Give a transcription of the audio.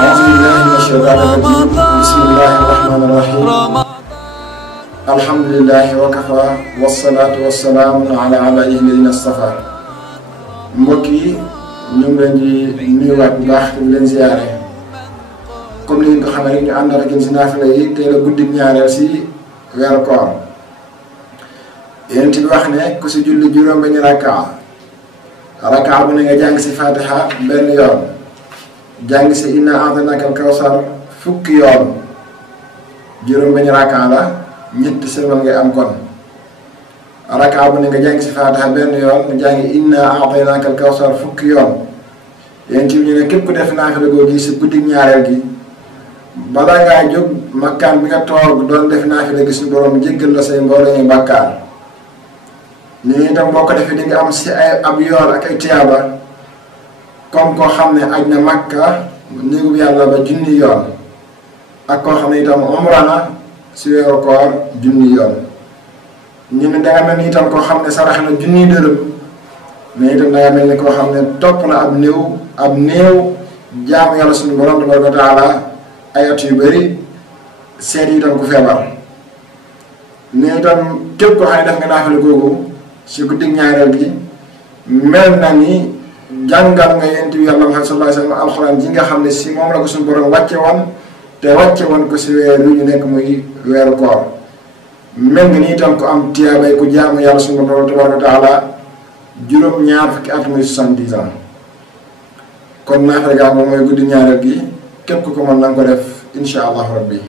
أعوذ بالله من الشيطان الرجيم بسم الله الرحمن الرحيم الحمد لله وكفى والصلاة والسلام على عباده الذين اصطفى mbokk yi ñu ngi leen di nuyuwaat bu baax di leen ziyaare comme ni nga ko xamee ñu ànd ak yéen si naafila yi tey la guddi ñaareel si weeru koor yéen bi wax ne ku si julli juróom benn raka bu ne nga jàng si fatiha benn yoon jàng si inna a'taynaka al-kawsar fukki yoon juróom benn raka la ñetti sëlmal ngay am kon raka bu ne nga jàng si fatiha benn yoon nga jàng inna a'taynaka al-kawsar fukki yoon yéen ci ñu ne képp ku def naafila googu si guddi ñaareel gi bala ngaa jóg makkaan bi nga toog doon def naafila gi suñu borom jéggal la say mbooloo bàkkaar nii itam boo ko defee di nga am si ay ab yoon ak ay tiyaaba comme koo xam ne aj na Makka néegub yàlla ba junni yoon ak koo xam ne itam umra na si weeru koor junni yoon ñu ne danga mel ni itam koo xam ne sarax na junni dërëm mais itam danga mel ni koo xam ne topp na ab néew jaamu yàlla suñu borom tabaaraka wa taala ay at yu bëri seet itam ku feebar mais itam képp koo xam ne def nga naafila googu si guddi ñaareel gi mel na ni jàngal nga yonent bi yàlla Muhammad sallallahu alayhi wa sallam alxuraan ji nga xam ne si moom la ko suñu borom wàcce woon te wàcce woon ko si weer yu ñu nekk muy weeru koor mel nga ni itam ku am tiyaabay ku jaamu yàlla suñu borom tabaaraka wa taala juróom-ñaar fukki at muy 70 ans kon naafila gaa moom mooy guddi ñaareel gi képp ku ko mën na nga ko def incha allahu rabbi